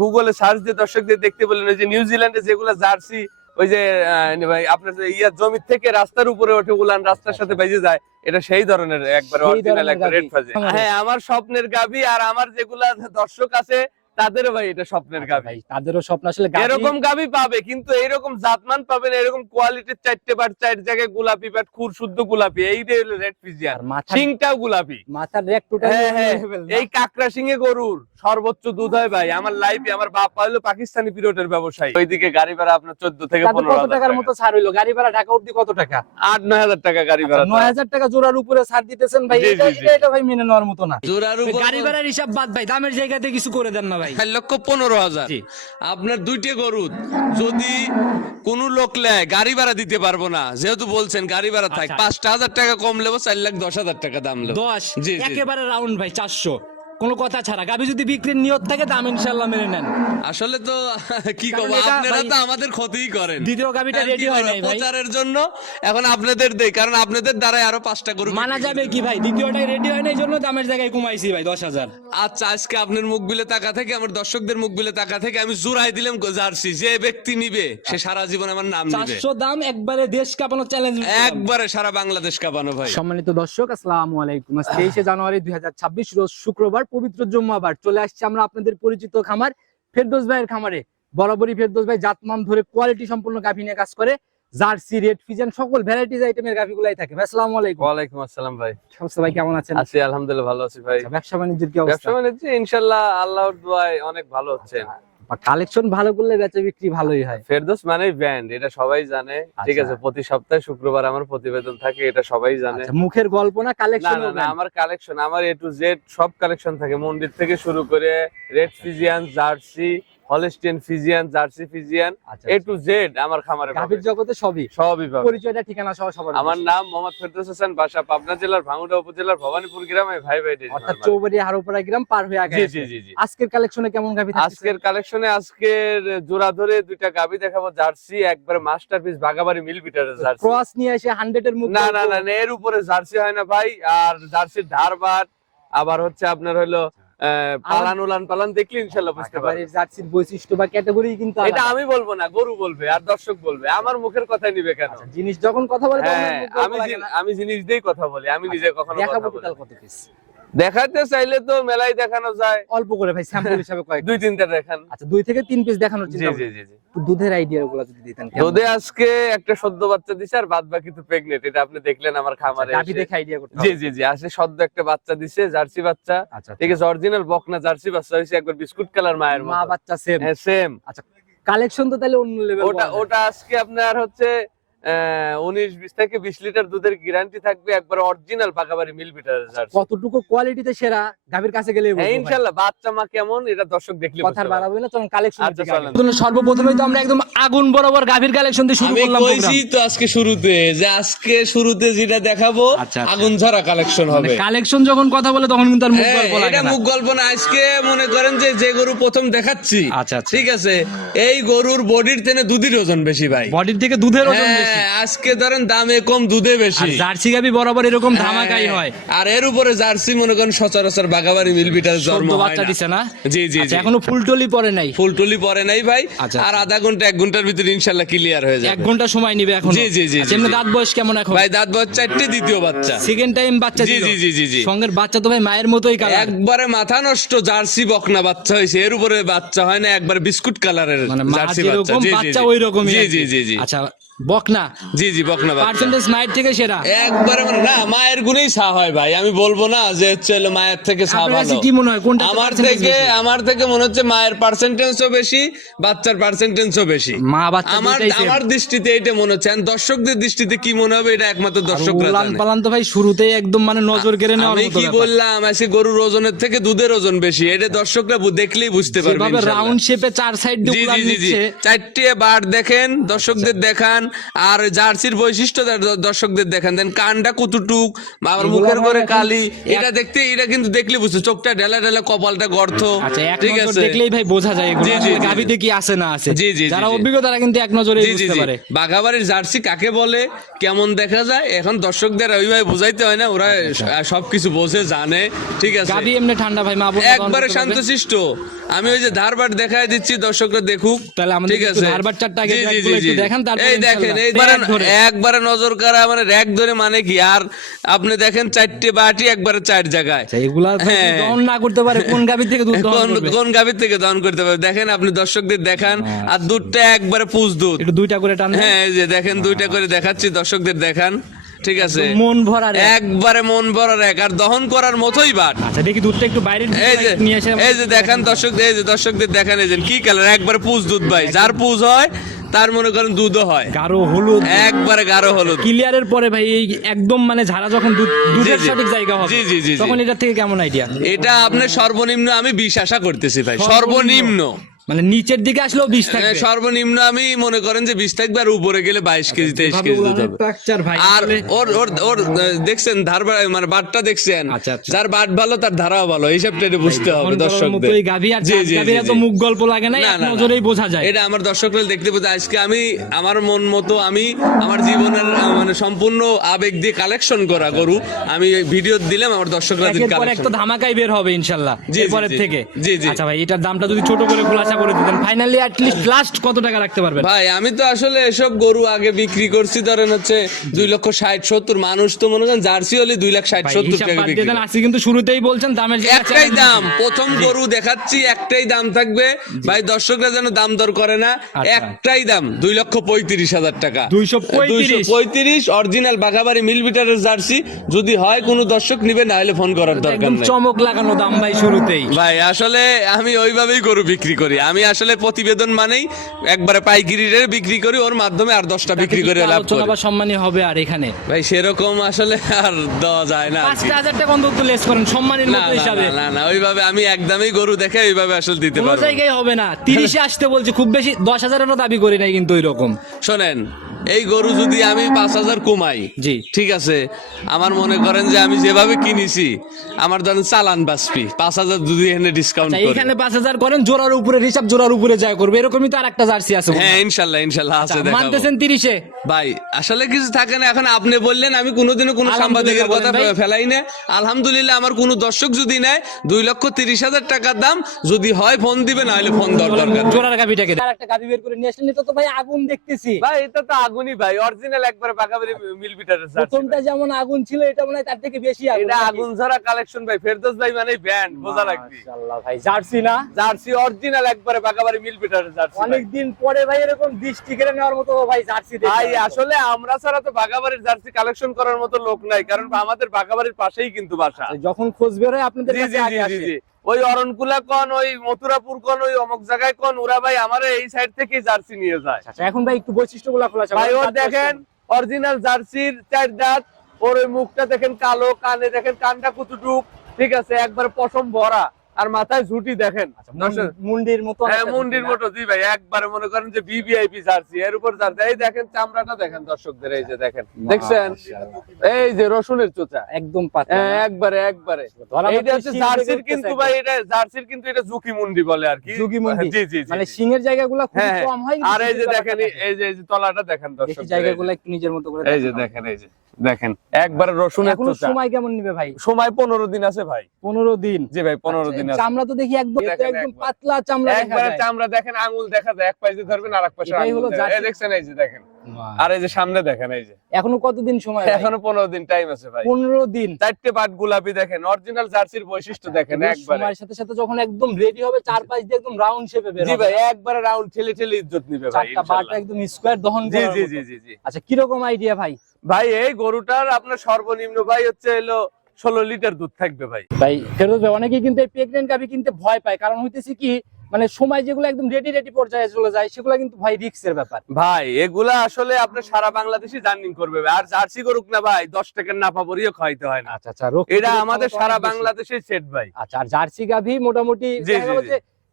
গুগলে সার্চ দিয়ে দর্শকদের দেখতে বললেন ওই যে নিউজিল্যান্ডে যেগুলো জার্সি ওই যে ভাই আপনার ইয়ার ইয়া জমি থেকে রাস্তার উপরে ওঠে উলান রাস্তার সাথে বেজে যায় এটা সেই ধরনের একবার অরিজিনাল একবার একটা রেড ফাজে হ্যাঁ আমার স্বপ্নের গাবি আর আমার যেগুলা দর্শক আছে তাদেরও ভাই এটা স্বপ্নের আচ্ছা গাবি ভাই তাদেরও স্বপ্ন আসলে এরকম গাবি পাবে কিন্তু এরকম জাতমান পাবে না এরকম কোয়ালিটির চারটে বার চার জায়গায় গোলাপি বাট খুর শুদ্ধ গোলাপি হলো রেড ফিজিয়ান সিংটাও গোলাপি। মাথার রেক টোটাল হ্যাঁ, হ্যাঁ, এই কাকড়া সিংহে গরুর সর্বোচ্চ দুধ হয় ভাই। আমার লাইফে আমার বাপ হলো পাকিস্তানি পিরিয়ডের ব্যবসায়ী। ওইদিকে গাড়ি ভাড়া আপনার চোদ্দ থেকে পনেরো হাজার টাকার মতো ছাড় হইল? গাড়ি ভাড়া ঢাকা অব্দি কত টাকা? আট নয় হাজার টাকা গাড়ি ভাড়া। নয় হাজার টাকা জোড়ার উপরে ছাড় দিতেছেন ভাই। এটা ভাই মেনে নেওয়ার মতো না। জোড়ার উপর গাড়ি ভাড়ার হিসাব বাদ ভাই দামের জায়গাতে কিছু করে দেন না ভাই। লক্ষ পনেরো হাজার। আপনার দুইটি গরু যদি কোন লোক নেয় গাড়ি ভাড়া দিতে পারব না। যেহেতু বলছেন গাড়ি ভাড়া থাক আচ্ছা। পাঁচটা হাজার টাকা কম নেব চার লাখ দশ হাজার টাকা দাম নেব। দশ। একেবারে রাউন্ড ভাই চারশো। কোনো কথা ছাড়া। গাবি যদি বিক্রির নিয়ত থাকে দাম ইনশাল্লাহ মেনে নেন। আসলে তো কি করব? আপনারা তো আমাদের ক্ষতিই করেন। দ্বিতীয় গাবিটা রেডি হয় নাই ভাই। প্রচারের জন্য এখন আপনাদের দেই কারণ আপনাদের দ্বারাই আরও পাঁচটা গরু মানা যাবে কি ভাই? দ্বিতীয়টাই রেডি হয় না এই জন্য দামের জায়গায় কমাইছি ভাই দশ হাজার। আচ্ছা আজকে আপনার মুখ বিলে তাকা থেকে আমার দর্শকদের মুখ বিলে তাকা থেকে আমি জোড়াই দিলাম জার্সি। যে ব্যক্তি নিবে সে সারা জীবন আমার নাম নিবে। চারশো দাম একবারে দেশ কাঁপানো চ্যালেঞ্জ একবারে সারা বাংলাদেশ কাঁপানো ভাই। সম্মানিত দর্শক আসসালামু আলাইকুম। আজ তেইশে জানুয়ারি দুই হাজার ছাব্বিশ রোজ শুক্রবার পবিত্র জুম্মাবার। চলে আসছে আমরা আপনাদের পরিচিত খামার ফেরদোস ভাইয়ের খামারে। বরাবরই ফেরদোস ভাই জাতমান ধরে কোয়ালিটি সম্পূর্ণ গাভী নিয়ে কাজ করে। জার্সি রেড ফিজেন সকল ভ্যারাইটিজ আইটেমের গাভীগুলাই থাকে। আসসালামু আলাইকুম। ওয়ালাইকুম আসসালাম ভাই। সমস্ত ভাই কেমন আছেন? আছি আলহামদুলিল্লাহ ভালো আছি ভাই। আচ্ছা, ব্যবসা বাণিজ্যের কি অবস্থা? ব্যবসা বাণিজ্য ইনশাল্লাহ আল্লাহর দোয়ায় অনেক ভালো হচ্ছে। কালেকশন ভালো করলে বেচা বিক্রি ভালোই হয়। ফেরদোস মানে ব্যান্ড এটা সবাই জানে। ঠিক আচ্ছা। আছে প্রতি সপ্তাহে শুক্রবার আমার প্রতিবেদন থাকে এটা সবাই জানে। আচ্ছা, মুখের গল্প না কালেকশন না আমার কালেকশন আমার এ টু জেড সব কালেকশন থাকে। মন্দির থেকে শুরু করে red Friesian Jersey Friesian Jersey Friesian A to Z আমার খামারে গাভীর জগতে সবই? সবই পাবে। পরিচয়টা ঠিকানা সহ সবার আমার নাম মোহাম্মদ ফেরদৌস হাসান বাসা পাবনা জেলার ভাঙ্গুড়া উপজেলার ভবানীপুর গ্রামে ভাই ভাই অর্থাৎ চৌবাড়ি হারোপাড়া গ্রাম পার হয়ে আগে জি জি জি আজকের কালেকশনে কেমন গাভী আজকের কালেকশনে আজকের জোড়া ধরে দুইটা গাবি দেখাবো জার্সি একবার মাস্টারপিস বাগাবাড়ি মিল জার্সি। ক্রস নিয়ে এসে 100 এর মুখ না না না এর উপরে জার্সি হয় না ভাই আর জার্সির ধারবাট আবার হচ্ছে আপনার হলো আহ, পালান উলান পালান দেখলে ইনশাল্লাহ বুঝতে পারবেন। জার্সির বৈশিষ্ট্য বা ক্যাটাগরি কিন্তু এটা আমি বলব না গরু বলবে আর দর্শক বলবে। আমার মুখের কথাই নিবে কেন? আচ্ছা, জিনিস যখন কথা বলে হ্যাঁ আমি আমি জিনিস দিয়েই কথা বলি আমি নিজে কখনো কথা বলি দেখাতে চাইলে তো মেলায় দেখানো যায়। অল্প করে ভাই স্যাম্পল হিসাবে কয়েক দুই তিনটা দেখান। আচ্ছা দুই থেকে তিন পিস দেখানোর জি জি জি জি। দুধের আইডিয়া গুলো যদি দিতেন? রোদে আজকে একটা সদ্য বাচ্চা দিছে আর বাদ বাকি তো প্রেগনেন্ট এটা আপনি দেখলেন আমার খামারে গাভী এসে। দেখে আইডিয়া করতে জি জি জি আসে সদ্য একটা বাচ্চা দিছে জার্সি বাচ্চা। আচ্ছা ঠিক আছে অরিজিনাল বকনা জার্সি বাচ্চা হয়েছে একবার বিস্কুট কালার মায়ের মা বাচ্চা সেম হ্যাঁ সেম আচ্ছা কালেকশন তো তাহলে অন্য লেভেল ওটা ওটা আজকে আপনার হচ্ছে উনিশ বিশ থেকে বিশ লিটার দুধের গ্যারান্টি থাকবে একবার অরিজিনাল পাকাবাড়ি মিল কতটুকু কোয়ালিটিতে সেরা গাভীর কাছে গেলে হ্যাঁ ইনশাল্লাহ বাচ্চা মা কেমন এটা দর্শক দেখলে বাড়াবো না তখন কালেকশন আচ্ছা, সর্বপ্রথমে তো আমরা একদম আগুন বরাবর গাভীর কালেকশন দিয়ে শুরু করলাম কইছি তো আজকে শুরুতে যে আজকে শুরুতে যেটা দেখাবো আচ্ছা, আচ্ছা। আগুন ঝরা কালেকশন হবে। কালেকশন যখন কথা বলে তখন কিন্তু আর মুখ হ্যাঁ, গল্প লাগে এটা না। মুখ গল্প না আজকে মনে করেন যে যে গরু প্রথম দেখাচ্ছি আচ্ছা, আচ্ছা। ঠিক আছে? এই গরুর বডির তেনে দুধের ওজন বেশি ভাই। বডির থেকে দুধের ওজন হ্যাঁ, বেশি। আজকে ধরেন দামে কম দুধে বেশি। জার্সি গাভী বরাবর এরকম ধামাকাই হ্যাঁ, হয় আর এর উপরে জার্সি মনে করেন সচরাচর বাগাবাড়ি মিল বিটার জন্ম হয় বাচ্চা। দিছে না? জি জি আচ্ছা, এখনও ফুল টলি পরে নাই? ফুল টুলি পরে নাই ভাই। আচ্ছা, আর আচ্ছা। আধা ঘণ্টা এক ঘণ্টার ভিতরে ইনশাল্লাহ ক্লিয়ার হয়ে যাবে। এক ঘণ্টা সময় নিবে এখন? জি, জি, জি, এমনি দাঁত বয়স কেমন এখন? ভাই দাঁত বয়স চারটে দ্বিতীয় বাচ্চা। সেকেন্ড টাইম বাচ্চা জি, জি, জি, জি, জি। সঙ্গের বাচ্চা তো ভাই মায়ের মতোই কালার একবারে মাথা নষ্ট জার্সি বকনা বাচ্চা হয়েছে। এর উপরে বাচ্চা হয় না একবার বিস্কুট কালারের মানে জার্সি যেরকম জি, জি, বাচ্চা জি। জি জি জি। আচ্ছা বকনা? জি জি বকনা পার্সেন্টেজ মায়ের থেকে সেরা? একবারে মানে না মায়ের গুণেই ছা হয় ভাই আমি বলব না যে হচ্ছে হলো মায়ের থেকে ছা ভালো। কি মনে হয়? কোনটা আমার থেকে আমার থেকে মনে হচ্ছে মায়ের পার্সেন্টেজও বেশি বাচ্চার পার্সেন্টেজও বেশি। মা বাচ্চা আমার আমার দৃষ্টিতে এটা মনে হচ্ছে। আর দর্শকদের দৃষ্টিতে কি মনে হবে এটা একমাত্র দর্শকরা জানে। পালান তো ভাই শুরুতেই একদম মানে নজর কেড়ে নেওয়ার আমি কি বললাম আজকে গরুর ওজনের থেকে দুধের ওজন বেশি। এটা দর্শকরা দেখলেই বুঝতে পারবে রাউন্ড শেপে চার সাইড দিয়ে চারটে বার দেখেন দর্শকদের দেখান। আর জার্সির বৈশিষ্ট্য দর্শকদের দেখান। দেন কানটা কতটুক আবার মুখের আমার করে এখন কালি। এটা দেখতে এটা কিন্তু দেখলে বুঝছ চোখটা ঢেলা ঢেলা কপালটা গর্ত। আচ্ছা ঠিক আছে? দেখলেই ভাই বোঝা যায় গাবিতে কি আছে না আছে। জি, জি, যারা অভিজ্ঞ তারা কিন্তু এক নজরে বুঝতে পারে। বাঘাবাড়ির জার্সি কাকে বলে কেমন দেখা যায় এখন দর্শকদের ওইভাবে বুঝাইতে হয় না ওরা সবকিছু বোঝে জানে ঠিক আছে? গাবি এমনি ঠান্ডা ভাই মা একবারে। শান্তশিষ্ট। আমি ওই যে ধারবাট দেখাই দিচ্ছি দর্শকরা দেখুক তাহলে আমাদের ঠিক আছে? ধারবাট চারটা আগে। দেখান, তারপরে এই দেখেন। এইবারে একবারে নজর করা মানে র্যাক ধরে মানে কি? আর আপনি দেখেন চারটে বাটি একবারে চার জায়গায়। আচ্ছা, এগুলা হ্যাঁ। দহন না করতে পারে? কোন গাবি থেকে দুধ দহন কোন করবে? কোন গাভীর থেকে দহন করতে পারবে? দেখেন আপনি দর্শকদের দেখান আর দুধটা একবারে পুষ দুধ। একটু দুইটা করে টান হ্যাঁ এই যে দেখেন দুইটা করে দেখাচ্ছি দর্শকদের দেখান। ঠিক আছে? মন ভরা একবারে মন ভরার এক আর দহন করার মতোই বাট। আচ্ছা দেখি দুধটা একটু বাইরে এই যে নিয়ে এসে এই যে দেখান দর্শক এই যে দর্শকদের দেখান এই যে কি কালার একবারে পুজ দুধ ভাই। যার পুজ হয় তার মনে করেন দুধও হয়। গাঢ় হলুদ। একবারে গাঢ় হলুদ। ক্লিয়ারের পরে ভাই এই একদম মানে ঝাড়া যখন দুধ দুধের। সঠিক জায়গা হবে জি, জি, জি, জি। তখন এটা থেকে কেমন আইডিয়া এটা আপনার সর্বনিম্ন আমি বিশ আশা করতেছি ভাই সর্বনিম্ন। মানে নিচের দিকে আসলেও থাকবে হ্যাঁ, সর্বনিম্ন আমি মনে করেন যে বিশ থাকবে আর উপরে গেলে বাইশ কেজি তেইশ কেজি দুধ হবে। আর ওর ওর ওর দেখছেন ধার মানে বাটটা দেখছেন? আচ্ছা, আচ্ছা। যার বাট ভালো তার ধারাও ভালো। হিসাবটা একটু বুঝতে হবে দর্শকদের। গাভী আর এত মুখ গল্প লাগে না। নজরেই বোঝা যায়। এটা আমার দর্শকরা দেখতে পেতে আজকে আমি আমার মন মতো আমি আমার জীবনের মানে সম্পূর্ণ আবেগ দিয়ে কালেকশন করা গরু। আমি ভিডিও দিলাম আমার দর্শকরা দিন একের পর এক তো কালেকশন ধামাকাই বের হবে ইনশাল্লাহ এরপরের থেকে। জি, জি। আচ্ছা ভাই এটার দামটা যদি ছোট করে খোলাসা করে দিতেন। ফাইনালি অ্যাট লিস্ট কত টাকা রাখতে পারবেন? ভাই আমি তো আসলে এসব গরু আগে বিক্রি করছি ধরেন হচ্ছে দুই লক্ষ ষাট সত্তর। মানুষ তো মনে করেন জার্সি হলে দুই লাখ ষাট সত্তর টাকা বিক্রি আজকে কিন্তু শুরুতেই বলছেন দামের একটাই দাম প্রথম গরু দেখাচ্ছি একটাই দাম থাকবে। ভাই দর্শকরা যেন দাম দর করে না আচ্ছা। একটাই দাম দুই লক্ষ পঁয়ত্রিশ হাজার টাকা। 235 পঁয়ত্রিশ। অরিজিনাল বাঘাবাড়ি মিলবিটারের জার্সি। যদি হয় কোনো দর্শক নিবে না হলে ফোন করার দরকার চমক লাগানো দাম ভাই শুরুতেই। ভাই আসলে আমি ওইভাবেই গরু বিক্রি করি। আমি আসলে প্রতিবেদন মানেই একবারে পাইকারি রেটে বিক্রি করি ওর মাধ্যমে আর দশটা বিক্রি করে লাভ করি। সম্মানী হবে আর এখানে। ভাই সেরকম আসলে আর দেওয়া যায় না পাঁচটা হাজার টাকা অন্তত লেস করেন সম্মানের না মতো না, হিসাবে। না, না না ওইভাবে আমি একদমই গরু দেখে ওইভাবে আসলে দিতে কোনো পারব জায়গায় হবে না। তিরিশে আসতে বলছি খুব বেশি দশ হাজারেরও দাবি করি নাই কিন্তু ওইরকম। শোনেন এই গরু যদি আমি পাঁচ হাজার কমাই জি। ঠিক আছে? আমার মনে করেন যে আমি যেভাবে কিনেছি আমার ধরেন চালান বাসপি পাঁচ হাজার যদি এখানে ডিসকাউন্ট আচ্ছা, করি। এইখানে পাঁচ হাজার করেন জোড়ার উপরে হিসাব জোড়ার উপরে যায় করবে এরকমই তো আর একটা জার্সি আছে হ্যাঁ ইনশাল্লাহ ইনশাল্লাহ আছে আচ্ছা, মানতেছেন তিরিশে? ভাই আসলে কিছু থাকে না এখন আপনি বললেন আমি কোনোদিনও কোনো সাংবাদিকের কথা ফেলাই না আলহামদুলিল্লাহ আমার কোনো দর্শক যদি নেয় দুই লক্ষ তিরিশ হাজার টাকার দাম যদি হয় ফোন দিবে না হলে ফোন দর দরকার। জোড়ার গাভিটাকে। আর একটা গাভি বের করে নিয়ে আসলেন তো ভাই আগুন দেখতেছি। ভাই এটা তো আগুনই ভাই অরিজিনাল একবারে বাঘাবাড়ি মিল বিটারের প্রথমটা যেমন আগুন ছিল এটা মনে হয় তার থেকে বেশি আগুন। এটা আগুন ঝরা কালেকশন ভাই ফেরদৌস ভাই মানে ব্যান্ড বোঝা লাগবে। মাশাআল্লাহ ভাই জার্সি না? জার্সি অরিজিনাল একবারে বাঘাবাড়ি মিল বিটারের জার্সি ভাই। অনেকদিন পরে ভাই এরকম দৃষ্টি কেড়ে নেওয়ার মতো ভাই জার্সি ভাই আসলে আমরা ছাড়া তো বাঘাবাড়ির জার্সি কালেকশন করার মতো লোক নাই কারণ আমাদের বাঘাবাড়ির পাশেই কিন্তু বাসা। যখন খোঁজ বের হয় আপনাদের কাছে আগে আসে। ওই অরণকুলা কন ওই মথুরাপুর কন ওই অমুক জায়গায় কন ওরা ভাই আমার এই সাইড থেকে জার্সি নিয়ে যায় আচ্ছা এখন ভাই একটু বৈশিষ্ট্যগুলা খোলা ভাই। ওর দেখেন অরিজিনাল জার্সির চার দাঁত ওর ওই মুখটা দেখেন কালো কানে দেখেন কানটা কতটুক ঠিক আছে একবার পশম ভরা আর মাথায় ঝুটি দেখেন। আচ্ছা, মুন্ডির মতো হ্যাঁ মুন্ডির মতো জি ভাই একবারে মনে করেন যে ভিভিআইপি জার্সি এর উপর জার্সি। এই দেখেন চামড়াটা দেখেন দর্শকদের এই যে দেখেন। দেখছেন? এই যে রসুনের চোচা। একদম পাতলা। হ্যাঁ, একবারে একবারে। মাত্রই হচ্ছে জার্সির কিন্তু ভাই এটা জার্সির কিন্তু এটা ঝুঁকি মুন্ডি বলে আর কি। ঝুঁকি মুন্ডি? জি জি মানে জায়গাগুলো খুব হ্যাঁ, কম হয় আর এই যে দেখেন এই- যে এই যে তলাটা দেখেন দর্শক জায়গাগুলো একটু নিজের মতো করে এই যে দেখেন এই যে দেখেন একবারে রসুনের এখনও চোচা। সময় কেমন নিবে ভাই? সময় পনেরো দিন আছে ভাই। পনেরো দিন। জি ভাই পনেরো আচ্ছা, দিন চামড়া তো দেখি একদম একদম পাতলা চামড়া একবারে চামড়া দেখেন আঙুল দেখা যায় এক পাশে ধরবেন আর এক পাশে আঙুল হলো দেখেন। এই এই যে দেখেন। আর এই যে সামনে দেখেন এই যে। এখনও কতদিন সময়? এখনও পনেরো দিন টাইম আছে ভাই। পনেরো দিন। চারটে পাট গোলাপি দেখেন অরিজিনাল জার্সির বৈশিষ্ট্য দেখেন একবারে। সময়ের সাথে সাথে যখন একদম রেডি হবে চার পাঁচ দিয়ে একদম রাউন্ড শেপে বের জি ভাই একবারে রাউন্ড ঠেলে ঠেলে ইজ্জত নিবে ভাই চারটা ইনশাআল্লাহ। একদম স্কোয়ার দহন জি জি জি জি আচ্ছা কীরকম আইডিয়া ভাই? ভাই এই গরুটার আপনার সর্বনিম্ন ভাই হচ্ছে এলো ষোলো লিটার দুধ থাকবে ভাই। ভাই ফেরত ভাই অনেকেই কিন্তু এই প্রেগনেন্ট গাভি কিনতে ভয় পায়। কারণ হইতেছে কি মানে সময় যেগুলো একদম রেডি রেডি পর্যায়ে চলে যায় সেগুলো কিন্তু ভাই রিস্কের ব্যাপার। ভাই এগুলা আসলে আপনার সারা বাংলাদেশে জার্নিং করবে। আর জার্সি গরুক না ভাই দশ টাকার নাপা পরিও খাইতে হয় না। আচ্ছা আচ্ছা এটা আমাদের সারা বাংলাদেশে সেট ভাই। আচ্ছা আর জার্সি গাভি মোটামুটি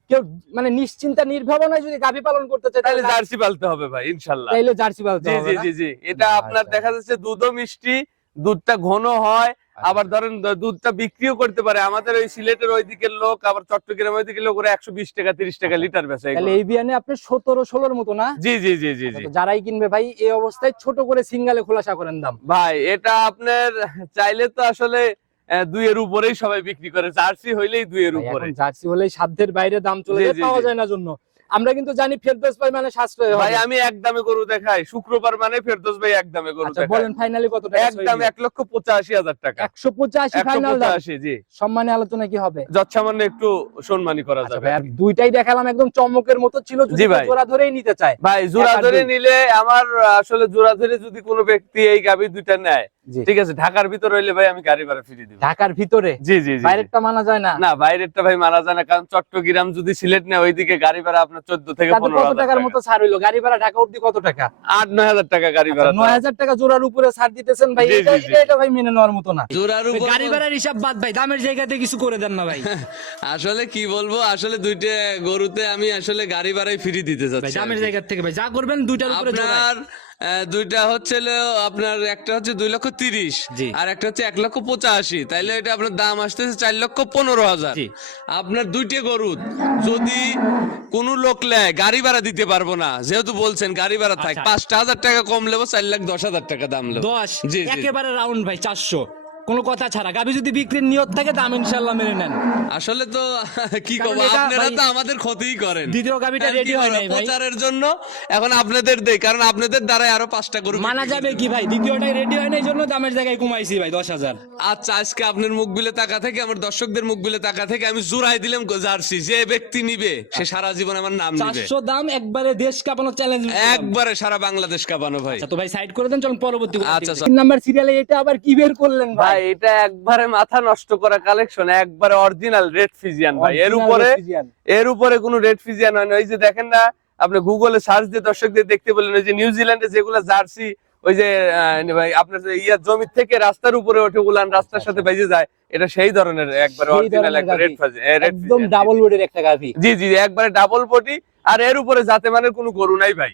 কেউ মানে নিশ্চিন্তা নির্ভাবনায় যদি গাভী পালন করতে চায় তাহলে তাহলে জার্সি পালতে হবে ভাই ইনশাল্লাহ। তাইলে জার্সি পালতে হবে জি জি জি। এটা আপনার আচ্ছা। দেখা যাচ্ছে দুধও মিষ্টি দুধটা ঘন হয় আবার ধরেন দুধটা বিক্রিও করতে পারে। আমাদের ওই সিলেটের ওই দিকের লোক আবার চট্টগ্রামের ওই দিকের লোক ওরা একশো বিশ টাকা তিরিশ টাকা লিটার বেচে এই বিয়ানে আপনি সতেরো ষোলোর মতো না? জি জি জি জি জি। যারাই কিনবে ভাই এই অবস্থায় ছোট করে সিঙ্গালে খোলাসা করেন দাম। ভাই এটা আপনার চাইলে তো আসলে দুইয়ের উপরেই সবাই বিক্রি করে। জার্সি হইলেই দুইয়ের উপরে। জার্সি হলেই সাধ্যের বাইরে দাম চলে যায় পাওয়া যায় না জন্য। আমরা কিন্তু জানি ফেরদৌস ভাই মানে সাশ্রয় ভাই আমি এক দামে গরু দেখাই। শুক্রবার মানে ফেরদোস ভাই এক দামে গরু আচ্ছা দেখাই বলেন ফাইনালি কত টাকা একদম এক লক্ষ পঁচাশি হাজার টাকা। একশো পঁচাশি একশো ফাইনাল দাম। জি। সম্মানে আলোচনা কি হবে? যৎসামান্য একটু সম্মানী করা আচ্ছা যাবে। আর দুইটাই দেখালাম একদম চমকের মতো ছিল যদি। জোড়া ধরেই নিতে চায়। ভাই জোড়া ধরে নিলে আমার আসলে জোড়া ধরে যদি কোনো ব্যক্তি এই গাবি দুইটা নেয়। ঠিক আছে ঢাকার ভিতরে হইলে ভাই আমি গাড়ি ভাড়া ফিরিয়ে দিব। ঢাকার ভিতরে? জি জি বাইরেরটা মানা যায় না? না বাইরেরটা ভাই মারা যায় না কারণ চট্টগ্রাম যদি সিলেট নেয় ওইদিকে গাড়ি ভাড়া আপনার চোদ্দ থেকে তাতে পনেরো কত হাজার টাকার মতো ছাড় হইল? গাড়ি ভাড়া ঢাকা অব্দি কত টাকা? আট নয় হাজার টাকা গাড়ি ভাড়া নয় হাজার টাকা জোড়ার উপরে ছাড় দিতেছেন ভাই এটা। এটা- এটা ভাই মেনে নেওয়ার মতো না। জোড়ার উপর গাড়ি ভাড়ার হিসাব বাদ ভাই দামের জায়গাতে কিছু করে দেন না ভাই। আসলে কি বলব আসলে দুইটা গরুতে আমি আসলে গাড়ি ভাড়াই ফ্রি দিতে ভাই দামের জায়গা থেকে ভাই যা করবেন দুইটার উপরে জোড়ায়। দুইটা হচ্ছে আপনার একটা হচ্ছে দুই লক্ষ তিরিশ আর একটা হচ্ছে এক লক্ষ পঁচাশি। তাইলে এটা আপনার দাম আসতেছে চার লক্ষ পনেরো হাজার। আপনার দুইটা গরু যদি কোন লোক নেয় গাড়ি ভাড়া দিতে পারব না। যেহেতু বলছেন গাড়ি ভাড়া থাক আচ্ছা। পাঁচটা হাজার টাকা কম নেব চার লাখ দশ হাজার টাকা দাম নেব দশ? জি। একেবারে রাউন্ড ভাই চারশো। কোনো কথা ছাড়া। গাবি যদি বিক্রির নিয়ত থাকে দাম ইনশাল্লাহ মেনে নেন। আসলে তো কি করব? আপনারা তো আমাদের ক্ষতিই করেন। দ্বিতীয় গাবিটা রেডি হয় নাই ভাই। প্রচারের জন্য এখন আপনাদের দেই কারণ আপনাদের দ্বারাই আরও পাঁচটা গরু মানা যাবে কি ভাই? দ্বিতীয়টাই রেডি হয় না এই জন্য দামের জায়গায় কমাইছি ভাই দশ হাজার। আচ্ছা আজকে আপনার মুখ বিলে তাকা থেকে আমার দর্শকদের মুখ বিলে তাকা থেকে আমি জোড়াই দিলাম জার্সি। যে ব্যক্তি নিবে সে সারা জীবন আমার নাম নিবে। চারশো দাম একবারে দেশ কাঁপানো চ্যালেঞ্জ একবারে সারা বাংলাদেশ কাঁপানো ভাই। আচ্ছা তো ভাই সাইড করে দেন চলুন পরবর্তী আচ্ছা, আচ্ছা আচ্ছা। তিন নাম্বার সিরিয়ালে এটা আবার কি বের করলেন ভাই? ভাই এটা একবারে মাথা নষ্ট করা কালেকশন একবারে অরিজিনাল রেড ফিজিয়ান ভাই। এর উপরে এর উপরে কোনো রেড ফিজিয়ান হয় না। ওই যে দেখেন না আপনি গুগলে সার্চ দিয়ে দর্শকদের দেখতে বললেন ওই যে নিউজিল্যান্ডে যেগুলো জার্সি ওই যে ভাই আপনার যে ইয়া জমি থেকে রাস্তার উপরে ওঠে উলান রাস্তার সাথে বেজে যায় এটা সেই ধরনের একবারে অরিজিনাল একটা রেড গাভী। রেড একদম ডাবল ওয়েটের একটা গাভি। জি জি একবারে ডাবল বডি আর এর উপরে জাতে মানের কোনো গরু নাই ভাই।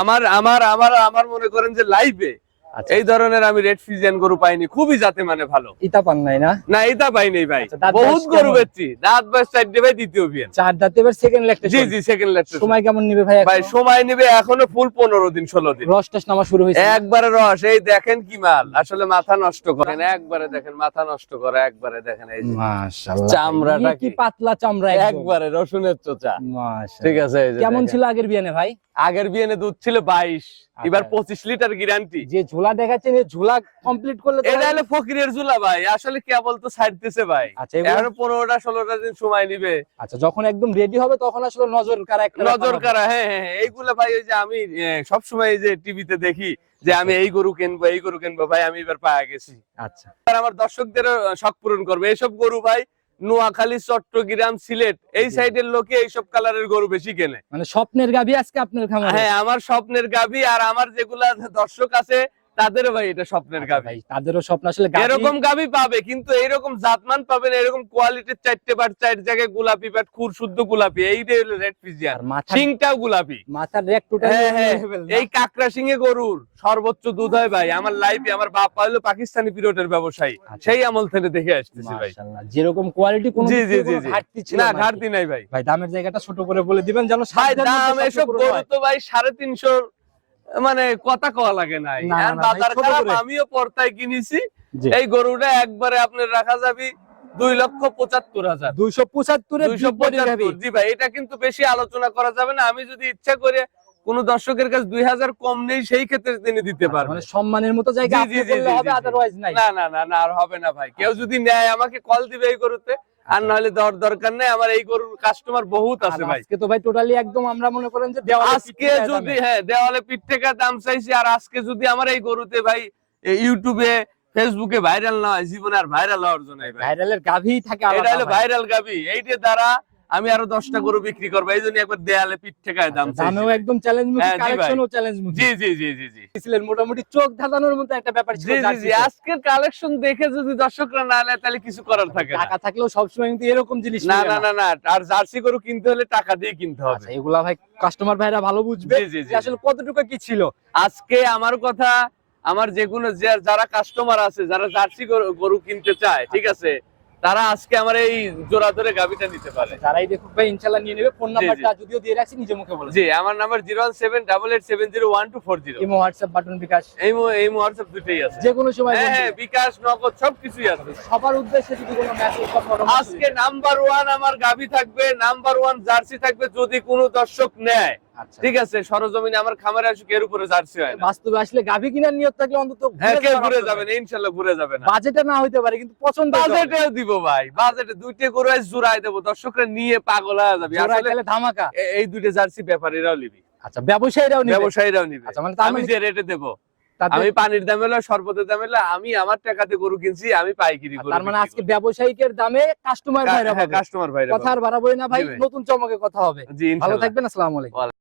আমার আমার আমার আমার মনে করেন যে লাইভে আচ্ছা। এই ধরনের আমি রেড ফিজিয়ান গরু পাইনি খুবই জাতে মানে ভালো। ইতা পান নাই না? না এটা পাইনি ভাই। আচ্ছা, বহুত গরু? বেচছি। দাঁত বয়স চারটে ভাই দ্বিতীয় বিয়ান। চার দাঁতে এবার সেকেন্ড লেগটা জি জি সেকেন্ড লেটার সময় কেমন নিবে ভাই ভাই সময় নেবে এখনও ফুল পনেরো দিন ষোলো দিন। রস টস নামা শুরু হয়েছে। একবারে রস এই দেখেন কি মাল। আসলে মাথা নষ্ট করেন একবারে দেখেন মাথা নষ্ট করে একবারে দেখেন এই। মাশাআল্লাহ। চামড়াটা কি? পাতলা চামড়া একবারে রসুনের চোচা। মাশাআল্লাহ। ঠিক আছে এই যে কেমন ছিল আগের বিয়ানে ভাই? আগের বিয়ানে দুধ ছিল বাইশ। এবার আচ্ছা। পঁচিশ লিটার গ্যারান্টি যে ঝোলা দেখাচ্ছেন এই ঝোলা কমপ্লিট করলে এটা হলো ফকিরের জুলা ভাই আসলে কেবল তো ছাড়তেছে ভাই। আচ্ছা এখনও পনেরোটা ষোলোটা দিন সময় নিবে। আচ্ছা যখন একদম রেডি হবে তখন আসলে নজর কারা নজর। কারা হ্যাঁ হ্যাঁ হ্যাঁ, এইগুলা ভাই ওই যে আমি সব সময় যে টিভিতে দেখি যে আমি এই গরু কিনবো এই গরু কিনবো ভাই আমি এবার পায়া গেছি। আচ্ছা। আমার দর্শকদেরও শখ পূরণ করবে। এইসব গরু ভাই নোয়াখালী চট্টগ্রাম সিলেট এই সাইড সাইডের লোকে এইসব কালারের গরু বেশি কেনে। মানে স্বপ্নের গাভী আজকে আপনার খামারে। হ্যাঁ আমার স্বপ্নের গাভী আর আমার যেগুলা দর্শক আছে তাদেরও ভাই এটা স্বপ্নের গাবি ভাই তাদেরও স্বপ্ন আসলে এরকম গাবি পাবে কিন্তু এরকম জাতমান পাবে না এরকম কোয়ালিটির চারটে বার চার জায়গায় গোলাপি বাট খুর শুদ্ধ গোলাপি হলো রেড ফিজিয়ান আর সিংটাও গোলাপি। মাথার রেক টোটাল হ্যাঁ, হ্যাঁ, এই কাকড়া সিংহে গরুর সর্বোচ্চ দুধ হয় ভাই। আমার লাইফে আমার বাপ হলো পাকিস্তানি পিরিয়ডের ব্যবসায়ী। আচ্ছা। সেই আমল থেকে দেখে আসতেছি ভাই। যেরকম কোয়ালিটি কোন জি, জি, জি। ঘাটতি ছিল না। ঘাটতি নাই ভাই। ভাই দামের জায়গাটা ছোট করে বলে দিবেন যেন ভাই দাম এসব গরু তো ভাই সাড়ে তিনশো মানে কথা কওয়া লাগে নাই। আর বাজার খারাপ আমিও পর্তায় কিনেছি। এই গরুটা একবারে আপনার রাখা যাবে দুই লক্ষ পঁচাত্তর হাজার। দুইশো পঁচাত্তরে দুইশো পঁচাত্তর। জি ভাই এটা কিন্তু বেশি আলোচনা করা যাবে না। আমি যদি ইচ্ছা করে কোন দর্শকের কাছে দুই হাজার কম নেই সেই ক্ষেত্রে তিনি দিতে পারবেন। মানে সম্মানের মতো জায়গা না না না না আর হবে না ভাই। কেউ যদি নেয় আমাকে কল দিবে এই গরুতে। আর নাহলে দর দরকার নেই আমার এই গরুর কাস্টমার বহুত আছে ভাই। আজকে তো ভাই টোটালি একদম আমরা মনে করেন যে আজকে যদি হ্যাঁ দেওয়ালে পিঠ দাম চাইছি আর আজকে যদি আমার এই গরুতে ভাই ইউটিউবে ফেসবুকে ভাইরাল না হয় জীবনে আর ভাইরাল হওয়ার জন্য ভাইরালের গাভী থাকে এটা হলো ভাইরাল গাবি এইটার দ্বারা আমি আরও দশটা গরু বিক্রি করব এই জন্য একবার দেয়ালে পিঠ ঠেকায় দাম দামেও একদম চ্যালেঞ্জ মুখী হ্যাঁ, জি ভাই। কালেকশনও চ্যালেঞ্জ মুখী জি জি জি জি জি। ছিলেন মোটামুটি চোখ ধাঁধানোর মতো একটা ব্যাপার ছিল জি জি জি আজকের কালেকশন দেখে যদি দর্শকরা না নেয় তাহলে কিছু করার থাকে টাকা থাকলেও সবসময় কিন্তু এরকম জিনিস না না না। না আর জার্সি গরু কিনতে হলে টাকা দিয়ে কিনতে হবে। আচ্ছা এগুলা ভাই কাস্টমার ভাইরা ভালো বুঝবে আসলে কতটুকু কি ছিল। আজকে আমার কথা আমার যে কোনো যারা কাস্টমার আছে যারা জার্সি গরু কিনতে চায় ঠিক আছে? তারা আজকে আমার এই জোড়া ধরে গাবিটা নিতে পারে। যারাই দেখুক ভাই ইনশাল্লাহ নিয়ে নেবে। ফোন নাম্বারটা যদিও দিয়ে রাখছি নিজে মুখে বলে জি আমার number zero one seven double eight seven zero one two four zero. Imo WhatsApp button bKash. এই মু- এই হোয়াটসঅ্যাপ দুটোই আছে। যে কোনো সময় হ্যাঁ হ্যাঁ বিকাশ নগদ সবকিছুই আছে। সবার উদ্দেশ্যে যদি কোনো মেসেজ আজকে নাম্বার ওয়ান আমার গাবি থাকবে নাম্বার ওয়ান জার্সি থাকবে যদি কোনো দর্শক নেয়। ঠিক আছে সরজমিনে আমার খামারে আসুক এর উপরে জার্সি হয় বাস্তবে আসলে গাভী কিনার নিয়ত থাকলে অন্তত হ্যাঁ ঘুরে যাবে না ইনশাল্লাহ ঘুরে যাবে না। বাজেটে না হইতে পারে কিন্তু পছন্দ বাজেটেও দিব ভাই বাজেটে দুইটা গরু আজ জোড়াই দেবো দর্শকরা নিয়ে পাগল হয়ে যাবে। আসলে ধামাকা। এই দুইটা জার্সি ব্যাপারীরাও নিবি। আচ্ছা ব্যবসায়ীরাও নিবে। ব্যবসায়ীরাও নিবে। আচ্ছা মানে আমি মানে যে রেটে দেবো আমি পানির দামে হলো শরবতের দামে হলো আমি আমার টাকাতে গরু কিনছি আমি পাইকারি গরু তার মানে আজকে ব্যবসায়িকের দামে কাস্টমার ভাইরা পাবে। কাস্টমার ভাইরা কথা আর বাড়াবোই না ভাই নতুন চমকে কথা হবে। ভালো থাকবেন আসসালামু আলাইকুম।